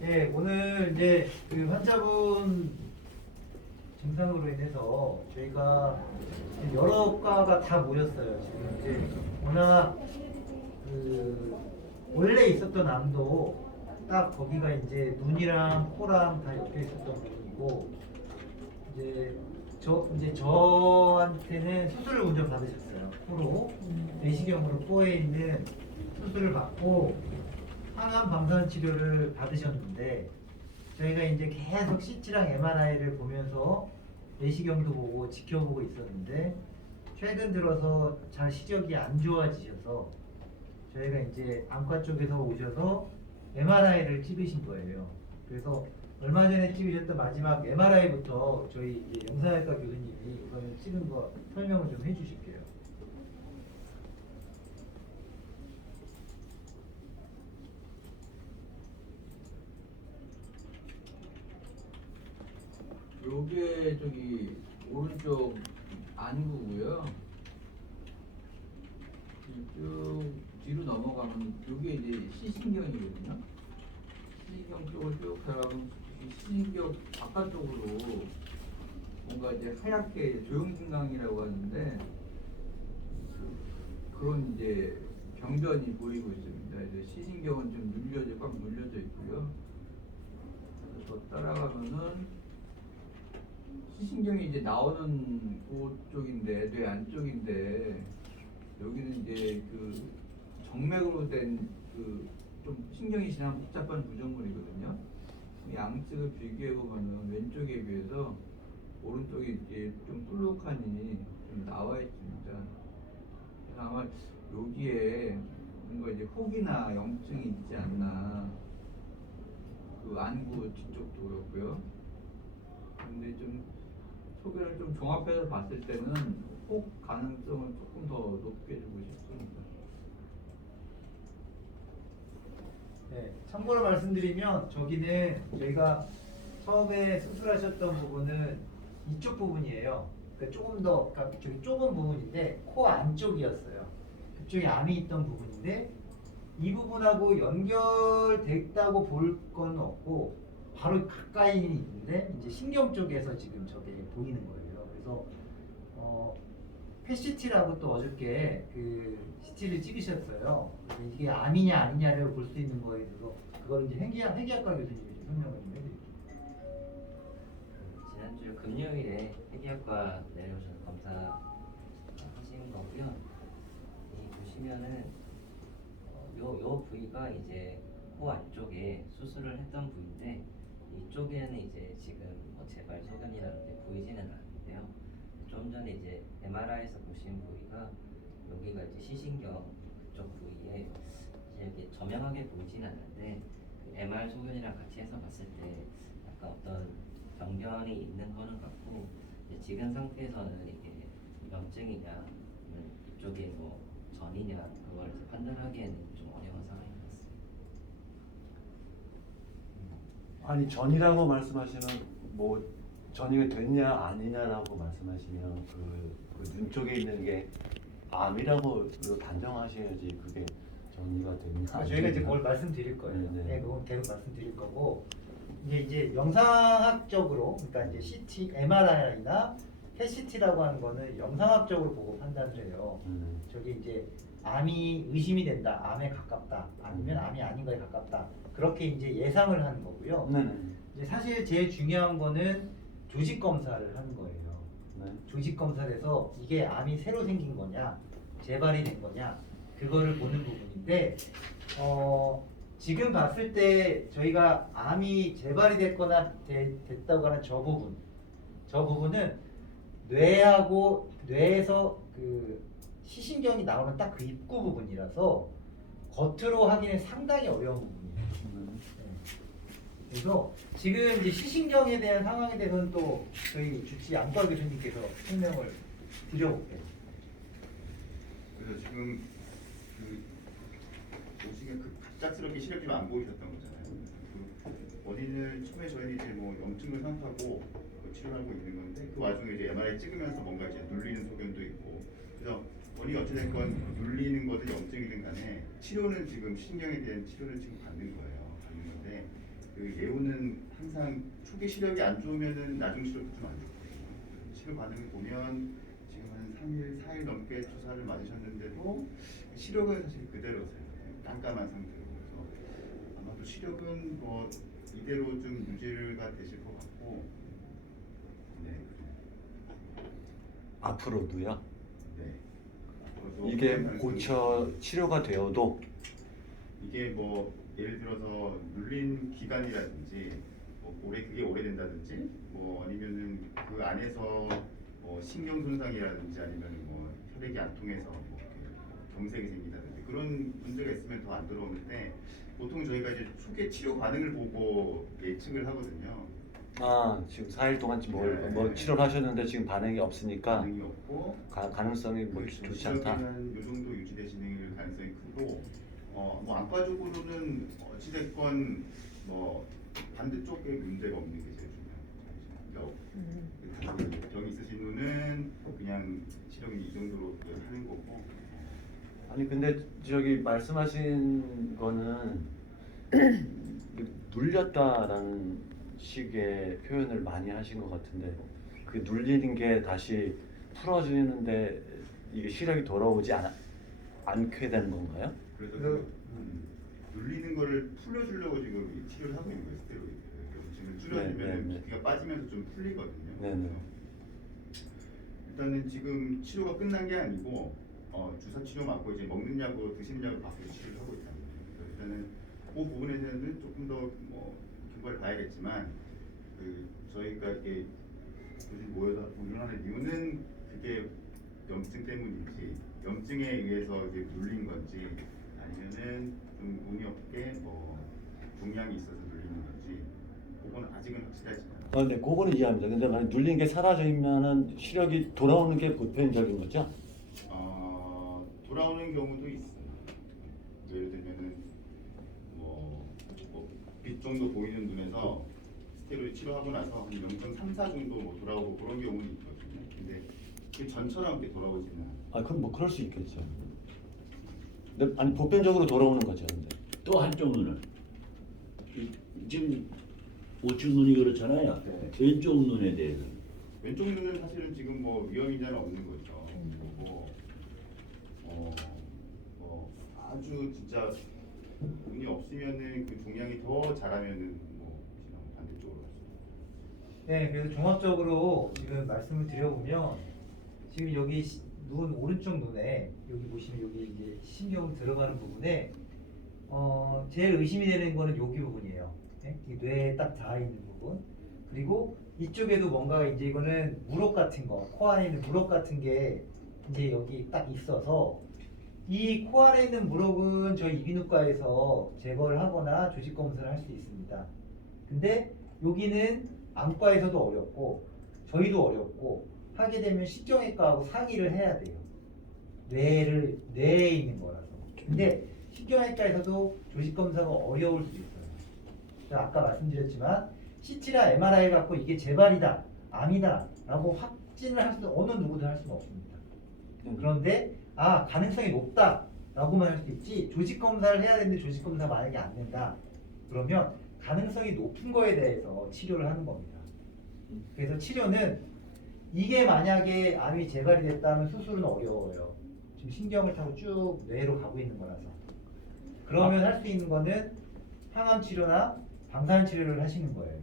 예, 오늘 이제 그 환자분 증상으로 인해서 저희가 여러 과가 다 모였어요. 지금 이제 워낙 그 원래 있었던 암도 딱 거기가 이제 눈이랑 코랑 다 엮여 있었던 부분이고 이제 저한테는 수술을 먼저 받으셨어요. 코로 내시경으로 코에 있는 수술을 받고 항암 방사선 치료를 받으셨는데 저희가 이제 계속 CT랑 MRI를 보면서 내시경도 보고 지켜보고 있었는데 최근 들어서 잘 시력이 안 좋아지셔서 저희가 이제 안과 쪽에서 오셔서 MRI를 찍으신 거예요. 그래서 얼마 전에 찍으셨던 마지막 MRI부터 저희 이제 영상외과 교수님이 우선 찍은 거 설명을 좀 해주실게요. 요게 저기 오른쪽 안구고요. 쭉 뒤로 넘어가면 요게 이제 시신경이거든요. 시신경 쪽을 쭉 들어가면 이 시신경 바깥쪽으로 뭔가 이제 하얗게 조형신강이라고 하는데 그런 이제 병변이 보이고 있습니다. 이제 시신경은 좀 눌려져 꽉 눌려져 있고요. 더 따라가면은 시신경이 이제 나오는 그쪽인데 뇌 안쪽인데 여기는 이제 그 정맥으로 된 그 좀 신경이 지난 복잡한 구조물이거든요. 양측을 비교해 보면은 왼쪽에 비해서 오른쪽이 이제 좀 볼록하니 좀 나와 있습니다. 그래서 아마 여기에 뭔가 이제 혹이나 염증이 있지 않나. 그 안구 뒤쪽도 그렇고요. 근데 좀 소견을 좀 종합해서 봤을 때는 혹 가능성을 조금 더 높게 주고 싶습니다. 네, 참고로 말씀드리면 저기는 저희가 처음에 수술하셨던 부분은 이쪽 부분이에요. 그러니까 조금 더 그러니까 저기 좁은 부분인데 코 안쪽이었어요. 그쪽에 암이 있던 부분인데 이 부분하고 연결됐다고 볼 건 없고 바로 가까이 있는데 이제 신경 쪽에서 지금 저게 보이는 거예요. 그래서 PET-CT라고 또 어저께 그 CT를 찍으셨어요. 그래서 이게 암이냐 아니냐를 볼 수 있는 거에 대해서 그걸 이제 회계학과 교수님이 좀 설명을 좀 해드릴게요. 지난주 금요일에 회계학과 내려오셔서 검사 하신 거고요. 이 보시면은 요 부위가 이제 코 안쪽에 수술을 했던 부위인데 이쪽에는 이제 지금 뭐 재발 소견이라는 게 보이지는 않는데요. 좀 전에 이제 MRI에서 보신 부위가 여기가 이제 시신경 그쪽 부위에 이제 이렇게 저명하게 보이지는 않는데 그 MR 소견이랑 같이 해서 봤을 때 약간 어떤 병변이 있는 거는 같고 이제 지금 상태에서는 이게 염증이냐 아니면 이쪽에 뭐 전이냐 그걸 이제 판단하기에는 좀 어려운 상황인 것 같습니다. 아니 전이라고 말씀하시면 뭐 전이가 됐냐 아니냐라고 말씀하시면 그 눈 쪽에 있는 게 암이라고 단정하셔야지 그게 전이가 됐냐 저희가 이제 아니냐. 그걸 말씀드릴 거예요. 네, 네. 네, 그건 계속 말씀드릴 거고 이제 영상학적으로 그러니까 이제 CT, MRI나 PET-CT라고 하는 거는 영상학적으로 보고 판단을 해요. 저기 이제 암이 의심이 된다, 암에 가깝다, 아니면 암이 아닌 거에 가깝다. 그렇게 이제 예상을 하는 거고요. 네네. 이제 사실 제일 중요한 거는 조직 검사를 하는 거예요. 네. 조직 검사를 해서 이게 암이 새로 생긴 거냐, 재발이 된 거냐, 그거를 보는 부분인데, 지금 봤을 때 저희가 암이 재발이 됐거나 됐다고 하는 저 부분은 뇌에서 그 시신경이 나오는 딱 그 입구 부분이라서 겉으로 하기는 상당히 어려운 부분이에요. 그래서 지금 이제 시신경에 대한 상황에 대해서는 또 저희 주치 안과 교수님께서 설명을 드려볼게요. 그래서 지금 보시면 갑작스럽게 시력이 좀 안 보이셨던 거잖아요. 그 원인을 처음에 저희는 이제 뭐 염증을 생각하고 치료를 하고 있는 건데 그 와중에 이제 MRI 찍으면서 뭔가 이제 눌리는 소견도 있고 그래서 원인이 어찌됐건 눌리는 거든 염증이든 간에 치료는 지금 신경에 대한 치료를 지금 받는 거예요. 받는 건데 그 예우는 항상 초기 시력이 안 좋으면은 나중 시력도 좀 안 좋거든요. 치료 반응을 보면 지금 한 3일, 4일 넘게 주사를 맞으셨는데도 시력은 사실 그대로세요. 깜깜한 상태로. 그래서 아마도 시력은 뭐 이대로 좀 유지가 되실 것 같고, 네, 앞으로도요. 네. 앞으로도 이게 그런 가능성이 고쳐 치료가 되어도 이게 뭐 예를 들어서 눌린 기간이라든지 뭐 그게 오래된다든지 뭐 아니면은 그 안에서 뭐 신경 손상이라든지 아니면 뭐 혈액이 안 통해서 뭐 이렇게 경색이 생기다든지 그런 문제가 있으면 더 안 들어오는데 보통 저희가 이제 초기 치료 반응을 보고 예측을 하거든요. 아 지금 4일 동안 뭐 치료를 하셨는데 지금 반응이 없으니까 반응이 없고 가능성이 뭐 그렇죠. 좋지 않다. 시력에는 이 정도 유지되시는 가능성이 크고 뭐 안과적으로는 어찌됐건 뭐 반대쪽에 문제가 없는 게 제일 중요해요. 그러니까 병이 있으신 분은 그냥 시력이 이 정도로 하는 거고 아니 근데 저기 말씀하신 거는 눌렸다라는 식의 표현을 많이 하신 것 같은데 그 눌리는 게 다시 풀어지는데 이게 시력이 돌아오지 않게 되는 건가요? 그래서 그- 눌리는 거를 풀려주려고 지금 이 치료를 하고 있는 거예요. 스테로이드. 지금 줄여주면 네. 부피가 빠지면서 좀 풀리거든요. 네, 네. 일단은 지금 치료가 끝난 게 아니고 주사 치료 맞고 이제 먹는 약으로 드시는 약을 바꾸고 치료를 하고 있다는 거예요. 그래서 일단은 그 부분에 대해서는 조금 더 뭐 결과를 봐야겠지만 저희가 이게 요즘 모여서 운영하는 이유는 그게 염증 때문인지 염증에 의해서 이제 눌린 건지 아니면은 좀 운이 없게 뭐 종양이 있어서 눌리는 건지 그건 아직은 확실하지 않아요. 네, 그거는 이해합니다. 근데 만약 눌린 게 사라지면은 시력이 돌아오는 게 보편적인 거죠? 돌아오는 경우도 있어요. 예를 들면은 빛 정도 보이는 눈에서 스테로이드 치료하고 나서 한 0.3, 4 정도 뭐 돌아오고 그런 경우는 있거든요. 근데 그 전처럼 이렇게 돌아오지는 않아요. 아 그럼 뭐 그럴 수 있겠죠. 근데 아니 보편적으로 돌아오는 거죠. 근데 또 한쪽 눈은 지금 우측 눈이 그렇잖아요. 네. 왼쪽 눈에 대해서 왼쪽 눈은 사실은 지금 뭐 위험이자는 없는 거죠. 뭐 아주 진짜 운이 없으면은 그 종양이 더 자라면은 뭐 반대쪽으로 갈 수도 있고. 네, 그래서 종합적으로 지금 말씀을 드려보면 지금 여기 눈 오른쪽 눈에 여기 보시면 여기 이제 신경 들어가는 부분에 제일 의심이 되는 거는 여기 부분이에요. 네? 이 뇌에 딱 닿아 있는 부분. 그리고 이쪽에도 뭔가 이제 이거는 물혹 같은 거, 코 안에 있는 물혹 같은 게 이제 여기 딱 있어서 이 코 안에 있는 물혹은 저희 이비인후과에서 제거를 하거나 조직 검사를 할 수 있습니다. 근데 여기는 안과에서도 어렵고 저희도 어렵고 하게 되면 신경외과하고 상의를 해야 돼요. 뇌에 있는 거라서. 근데 신경외과에서도 조직 검사가 어려울 수 있어요. 제가 아까 말씀드렸지만 CT나 MRI 갖고 이게 재발이다, 암이다라고 확진을 할 수 어느 누구도 할 수는 없습니다. 그런데 가능성이 높다라고만 할 수 있지 조직 검사를 해야 되는데 조직 검사 만약에 안 된다 그러면 가능성이 높은 거에 대해서 치료를 하는 겁니다. 그래서 치료는 이게 만약에 암이 재발이 됐다면 수술은 어려워요. 지금 신경을 타고 쭉 뇌로 가고 있는 거라서. 그러면 할 수 있는 거는 항암 치료나 방사선 치료를 하시는 거예요.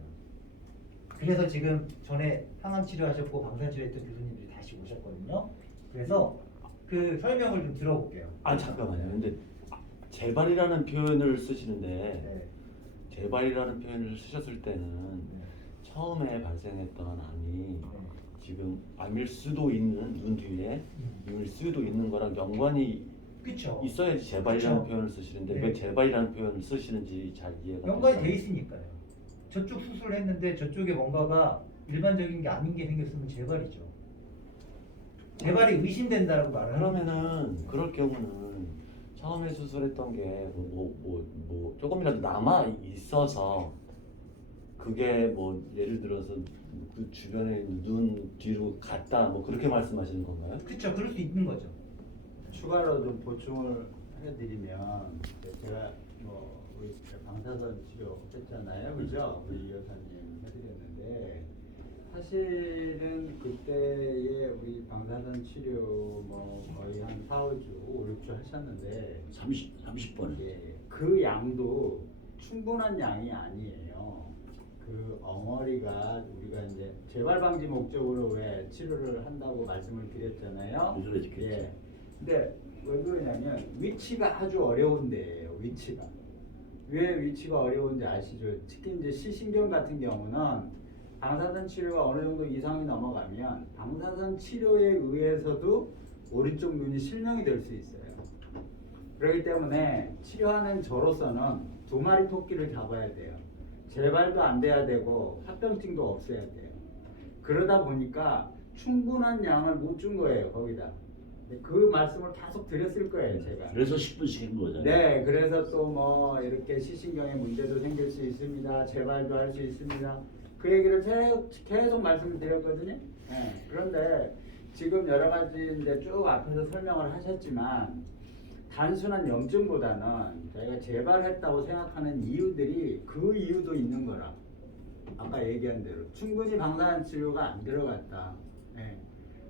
그래서 지금 전에 항암 치료하셨고 방사선 치료했던 교수님들이 다시 오셨거든요. 그래서 그 설명을 좀 들어볼게요. 아 잠깐만요. 근데 재발이라는 표현을 쓰시는데 네. 재발이라는 표현을 쓰셨을 때는 네. 처음에 발생했던 암이 네. 지금 암일 수도 있는 눈 뒤에 암일 수도 있는 거랑 연관이 그쵸. 있어야지 재발이라는 그쵸. 표현을 쓰시는데 네. 왜 재발이라는 표현을 쓰시는지 잘 이해가 연관이 되지 돼 있으니까요. 저쪽 수술을 했는데 저쪽에 뭔가가 일반적인 게 아닌 게 생겼으면 재발이죠. 재발이 의심된다라고 말을 하는 거죠. 그러면은 그럴 경우는 처음에 수술했던 게 뭐 조금이라도 남아 있어서 그게 뭐 예를 들어서 그 주변에 있는 눈 뒤로 갔다 뭐 그렇게 말씀하시는 건가요? 그쵸. 그럴 수 있는 거죠. 추가로 좀 보충을 해드리면 제가 뭐 우리 방사선 치료 했잖아요, 그죠? 우리 여사님 해드렸는데 사실은 그때에 우리 방사선 치료 뭐 거의 한 4, 5주, 5, 6주 하셨는데 30번. 예, 그 양도 충분한 양이 아니에요. 그 엉어리가 우리가 이제 재발 방지 목적으로 왜 치료를 한다고 말씀을 드렸잖아요. 그렇지, 그렇지. 예. 근데 왜 그러냐면 위치가 아주 어려운 데예요. 위치가. 왜 위치가 어려운지 아시죠? 특히 이제 시신경 같은 경우는 방사선 치료가 어느 정도 이상이 넘어가면 방사선 치료에 의해서도 오른쪽 눈이 실명이 될 수 있어요. 그렇기 때문에 치료하는 저로서는 2마리 토끼를 잡아야 돼요. 재발도 안 돼야 되고 합병증도 없어야 돼요. 그러다 보니까 충분한 양을 못 준 거예요, 거기다. 그 말씀을 계속 드렸을 거예요, 제가. 그래서 10분씩 한 거잖아요. 네, 그래서 또 뭐 이렇게 시신경에 문제도 생길 수 있습니다. 재발도 할 수 있습니다. 그 얘기를 계속 말씀을 드렸거든요. 네, 그런데 지금 여러 가지 이제 쭉 앞에서 설명을 하셨지만 단순한 염증보다는 저희가 재발했다고 생각하는 이유들이 그 이유도 있는 거라. 아까 얘기한 대로 충분히 방사선 치료가 안 들어갔다. 네.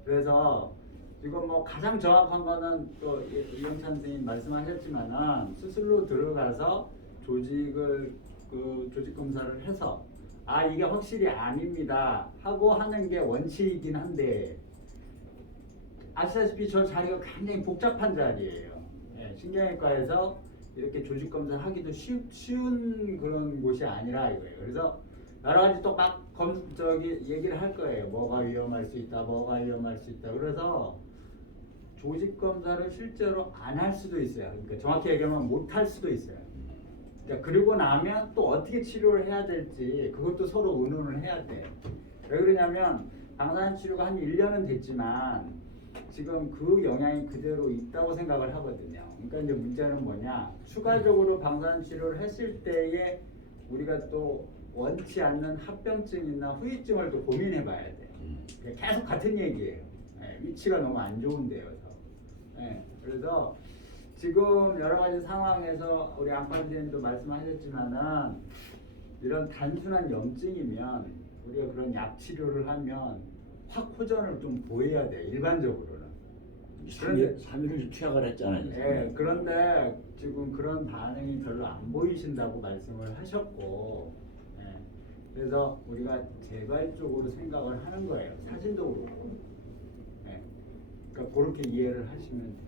그래서 지금 뭐 가장 정확한 거는 또 이영찬 선생님 말씀하셨지만은 수술로 들어가서 조직을 조직 검사를 해서 아 이게 확실히 아닙니다 하고 하는 게 원칙이긴 한데 아시다시피 저 자리가 굉장히 복잡한 자리예요. 예, 신경외과에서 이렇게 조직 검사 하기도 쉬운 그런 곳이 아니라 이거예요. 그래서 여러 가지 또 막 얘기를 할 거예요. 뭐가 위험할 수 있다, 뭐가 위험할 수 있다. 그래서 조직 검사를 실제로 안 할 수도 있어요. 그러니까 정확히 얘기하면 못 할 수도 있어요. 그러니까 그리고 나면 또 어떻게 치료를 해야 될지 그것도 서로 의논을 해야 돼요. 왜 그러냐면 방사선 치료가 한 1년은 됐지만 지금 그 영향이 그대로 있다고 생각을 하거든요. 그러니까 이제 문제는 뭐냐? 추가적으로 방사선 치료를 했을 때에 우리가 또 원치 않는 합병증이나 후유증을 또 고민해 봐야 돼요. 계속 같은 얘기예요. 예, 위치가 너무 안 좋은데요. 예, 그래서 지금 여러 가지 상황에서 우리 안과 선생님도 말씀하셨지만은 이런 단순한 염증이면 우리가 그런 약 치료를 하면 확 호전을 좀 보여야 돼 일반적으로는. 3일을 좀 투약을 했잖아요. 예, 그런데 지금 그런 반응이 별로 안 보이신다고 말씀을 하셨고, 예, 그래서 우리가 재발 쪽으로 생각을 하는 거예요. 사진도 그렇고. 예, 그러니까 그렇게 이해를 하시면 돼요.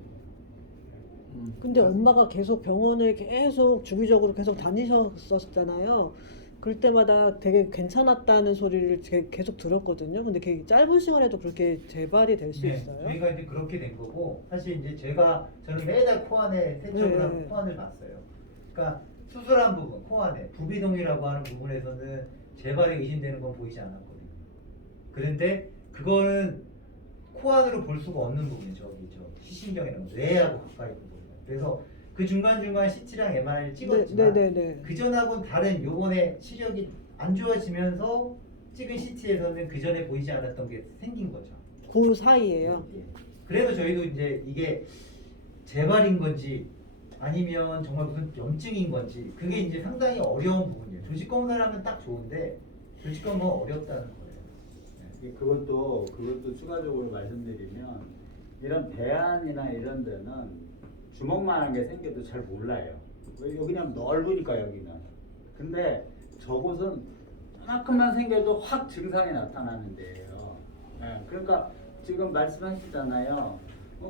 근데 엄마가 계속 병원을 계속 주기적으로 계속 다니셨었잖아요. 그럴 때마다 되게 괜찮았다는 소리를 계속 들었거든요. 근데 그 짧은 시간에도 그렇게 재발이 될 수 있어요? 저희가 이제 그렇게 된 거고 사실 이제 저는 매달 코 안에 세척을 하고 코 안을 봤어요. 그러니까 수술한 부분, 코 안에 부비동이라고 하는 부분에서는 재발이 의심되는 건 보이지 않았거든요. 그런데 그거는 코 안으로 볼 수가 없는 부분이죠. 저기 저 시신경이라는 뇌하고 가까이 있는 부분. 그래서 그 중간중간 CT랑 MR을 찍었지만 그 전하고는 다른 요번에 시력이 안 좋아지면서 찍은 CT에서는 그 전에 보이지 않았던 게 생긴 거죠. 그 사이에요? 예. 그래서 저희도 이제 이게 재발인 건지 아니면 정말 무슨 염증인 건지 그게 이제 상당히 어려운 부분이에요. 조직 검사를 하면 딱 좋은데 조직 검사가 어렵다는 거예요. 그것도 추가적으로 말씀드리면 이런 배안이나 이런 데는 주먹만한 게 생겨도 잘 몰라요. 여기는 넓으니까 여기는. 근데 저곳은 하나큼만 생겨도 확 증상이 나타나는 데예요. 예, 그러니까 지금 말씀하시잖아요.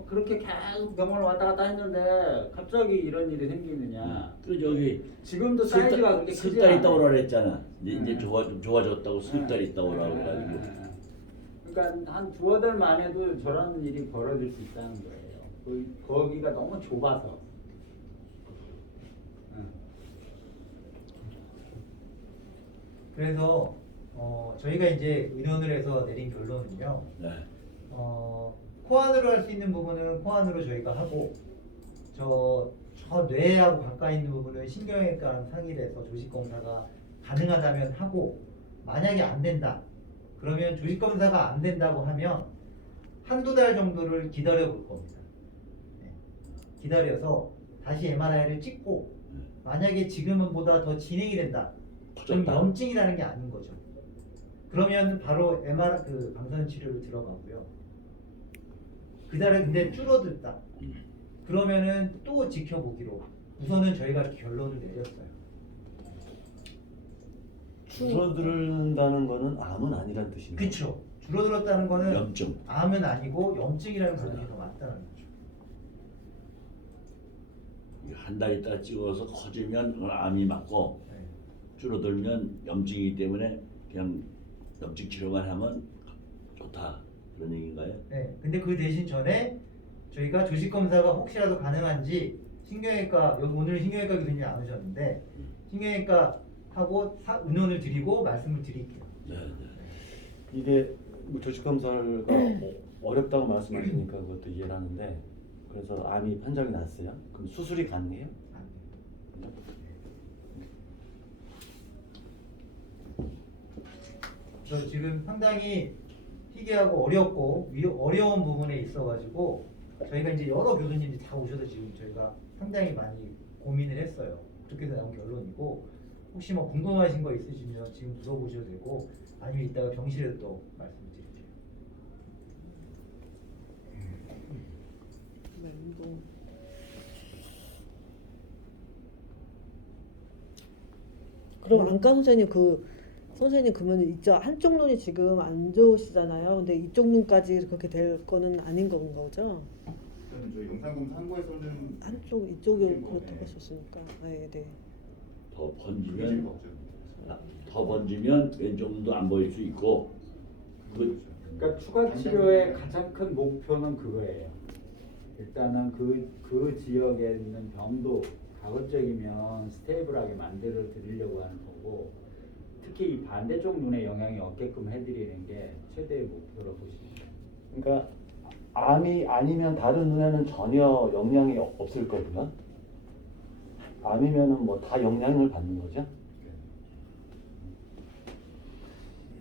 그렇게 계속 병원을 왔다 갔다 했는데 갑자기 이런 일이 생기느냐. 그 저기 지금도 사이즈가 그렇게 크지 석 달 있다 않아요. 오라 그랬잖아. 이제 네. 좀 좋아졌다고 석 달 있다 오라 그래가지고. 그러니까 한 2~8달 만에도 저런 일이 벌어질 수 있다는 거예요. 거기가 너무 좁아서. 그래서 저희가 이제 의논을 해서 내린 결론은요. 네. 코 안으로 할 수 있는 부분은 코 안으로 저희가 하고 저 뇌하고 가까이 있는 부분은 신경외과랑 상의를 해서 조직 검사가 가능하다면 하고 만약에 안 된다. 그러면 조직 검사가 안 된다고 하면 1~2달 정도를 기다려 볼 겁니다. 네. 기다려서 다시 MRI를 찍고 만약에 지금보다 더 진행이 된다. 그럼 커졌다. 염증이라는 게 아닌 거죠. 그러면 바로 MR 그 방사선 치료를 들어가고요. 그달에 근데 줄어들다. 그러면은 또 지켜보기로 우선은 저희가 결론을 내렸어요. 줄어든다는 거는 암은 아니란 뜻인가요? 그렇죠. 줄어들었다는 거는 염증. 암은 아니고 염증이라는 반응이 더 맞다는 거죠. 한 달 있다 찍어서 커지면 그건 암이 맞고 네. 줄어들면 염증이기 때문에 그냥 염증 치료만 하면 좋다 그런 얘기인가요? 네. 근데 그 대신 전에 저희가 조직 검사가 혹시라도 가능한지 신경외과 여기 오늘 신경외과 교수님이 안 오셨는데 신경외과 하고 의논을 드리고 말씀을 드릴게요. 네, 네. 이게 뭐 조직 검사가 어렵다고 말씀하시니까 그것도 이해를 하는데 그래서 암이 판정이 났어요? 그럼 수술이 가능해요? 안 돼요. 그래서 지금 상당히 희귀하고 어렵고 어려운 부분에 있어가지고 저희가 이제 여러 교수님들이 다 오셔서 지금 저희가 상당히 많이 고민을 했어요. 그렇게 해서 나온 결론이고 혹시 뭐 궁금하신 거 있으시면 지금 물어보셔도 되고 아니면 이따가 병실에 또 말씀드릴게요. 멘붕. 그럼 안과 선생님 선생님 그러면 이쪽 한쪽 눈이 지금 안 좋으시잖아요. 근데 이쪽 눈까지 그렇게 될 거는 아닌 건 거죠? 일단은 저희 영상 검사한 거에서는 한쪽 이쪽이 네. 그렇다고 하셨으니까. 네, 네. 더 문제가 번지면 없죠. 더 번지면 왼쪽 눈도 안 보일 수 있고 그러니까 추가 치료의 가장 큰 목표는 그거예요. 일단은 그 지역에 있는 병도 가급적이면 스테이블하게 만들어 드리려고 하는 거고 특히 이 반대쪽 눈에 영향이 없게끔 해드리는 게 최대의 목표로 보시면 돼요. 그러니까 암이 아니면 다른 눈에는 전혀 영향이 없을 거구나. 암이면은 뭐 다 영향을 받는 거죠.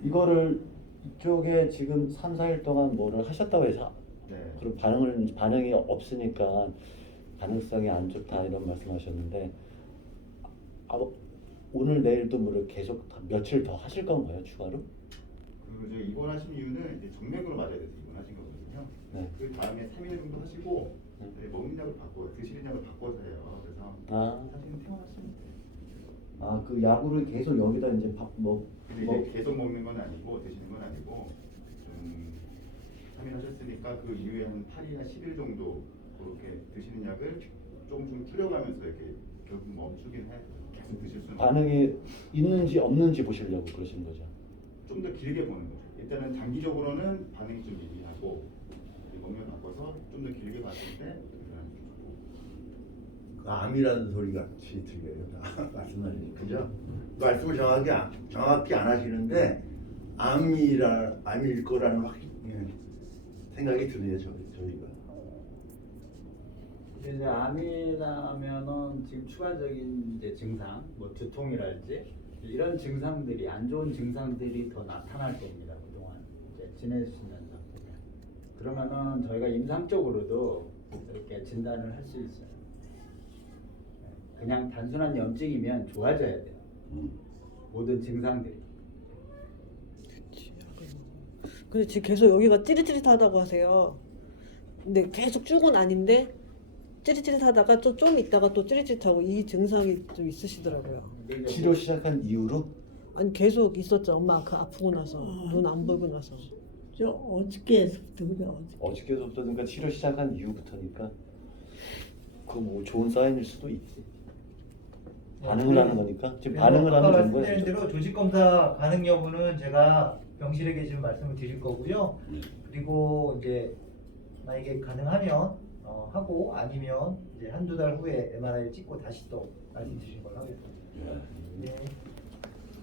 이거를 이쪽에 지금 3, 4일 동안 뭐를 하셨다고 해서 네. 그럼 반응이 없으니까 가능성이 안 좋다 이런 말씀하셨는데 오늘 내일도 뭐 계속 며칠 더 하실 건가요 추가로? 저 입원하신 이유는 이제 정맥으로 맞아야 돼서 입원하신 거거든요. 네. 그 다음에 3일 정도 하시고 네. 네, 먹는 약을 바꿔 드시는 약을 바꿔서 해요. 그래서 아. 사실은 퇴원하시면 돼요. 그 야구를 계속 여기다 이제 근데 이제 계속 먹는 건 아니고 드시는 건 아니고 좀 3일 하셨으니까 그 이후에 한 8일이나 10일 정도 그렇게 드시는 약을 조금 줄여가면서 이렇게 결국 멈추긴 해요. 계속 드실 수는 반응이 있는지 없는지 보시려고 그러신 거죠. 좀 더 길게 보는 거죠. 일단은 단기적으로는 반응이 좀 미비하고 먹면 바꿔서 좀 더 길게 봤을 때 그 암이라는 소리가 같이 들려요. 말씀하시니 그죠? 말씀을 정확히 안 하시는데 암일 거라는 생각이 드네요. 저희가. 이제 암이라면은 지금 추가적인 이제 증상, 뭐 두통이랄지 이런 증상들이 안 좋은 증상들이 더 나타날 겁니다. 그동안 이제 지내시면서 그러면은 저희가 임상적으로도 이렇게 진단을 할 수 있어요. 그냥 단순한 염증이면 좋아져야 돼요. 모든 증상들이. 근데 지금 계속 여기가 찌릿찌릿하다고 하세요. 근데 계속 쭉은 아닌데 찌릿찌릿하다가 좀 있다가 또 찌릿찌릿하고 이 증상이 좀 있으시더라고요. 그러니까 치료 시작한 이후로 아니 계속 있었죠. 엄마 그 아프고 나서 눈 안 보이고 나서. 저 어저께부터 그래 어저께서부터 그러니까 치료 시작한 이후부터니까 그 뭐 좋은 사인일 수도 있지. 반응을 하는 거니까 지금 반응을 아까 하는 정보예요. 말씀드린 대로 조직 검사 가능 여부는 제가 병실에 계시면 말씀을 드릴 거고요. 그리고 이제 만약에 가능하면 하고 아니면 이제 한두 달 후에 MRI 찍고 다시 또 말씀드린 걸로 하겠습니다. 네.